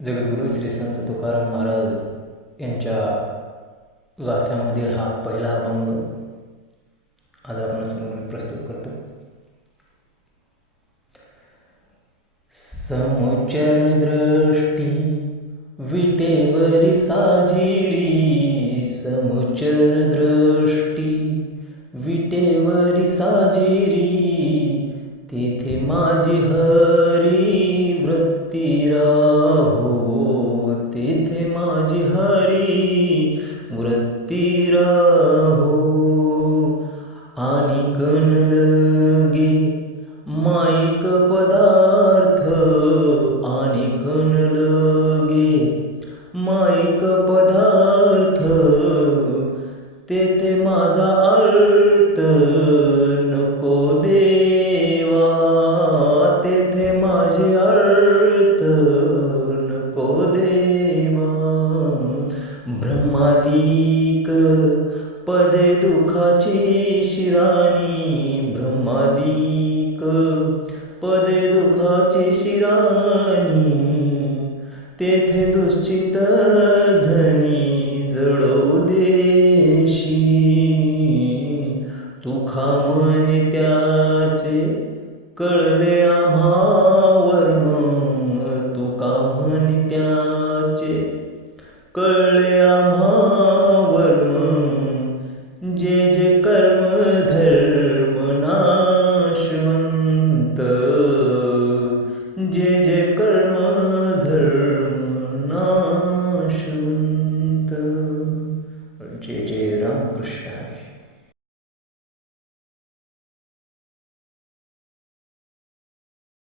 जगद्गुरू श्री संत तुकाराम महाराज यांच्या गाथ्यामधील हा पहिला अभंग आज आपणासमोर प्रस्तुत करतो. समुच्चरण दृष्टी विटेवरी साजिरी, समुच्चरण दृष्टी विटेवरी साजिरी, तेथे माझी हरी वृत्ती राहो, तेथे माझी हरी वृत्ती राहो. आणि कण लगे माईक पदार्थ, आणि कण लगे माईक पदार्थ, तेथे माझा अर्थ नको देवा, तेथे माझे अर्थ नको देवा. ब्रह्मादिक पदे दुःखाची शिराणी, ब्रह्मादिक पदे दुःखाची शिराणी, तेथे दुश्चित झनी